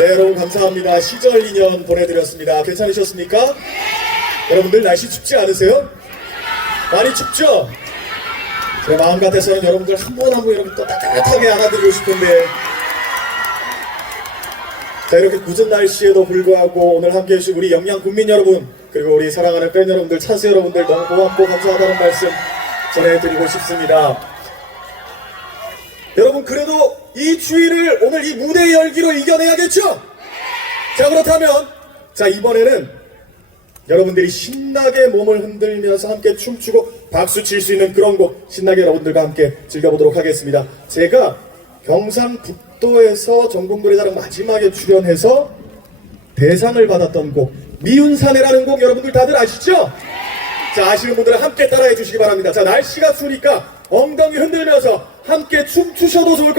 네, 여러분 감사합니다. 시절 인연 보내드렸습니다. 괜찮으셨습니까? 여러분들 날씨 춥지 않으세요? 많이 춥죠? 제 마음 같아서는 여러분들 한분한분 이렇게 또 따뜻하게 안아드리고 싶은데 자 이렇게 굳은 날씨에도 불구하고 오늘 함께 해주신 우리 영양 국민 여러분 그리고 우리 사랑하는 팬 여러분들 찬스 여러분들 너무 고맙고 감사하다는 말씀 전해드리고 싶습니다. 여러분 그래도 이 추위를 오늘 이 무대 열기로 이겨내야겠죠? 자 그렇다면 자 이번에는 여러분들이 신나게 몸을 흔들면서 함께 춤추고 박수 칠 수 있는 그런 곡 신나게 여러분들과 함께 즐겨보도록 하겠습니다. 제가 경상북도에서 전국노래자랑 마지막에 출연해서 대상을 받았던 곡 미운 사내라는 곡 여러분들 다들 아시죠? 자 아시는 분들은 함께 따라해 주시기 바랍니다. 자 날씨가 추우니까 엉덩이 흔들면서 함께 춤추셔도 좋을 것 같아요. 미운사내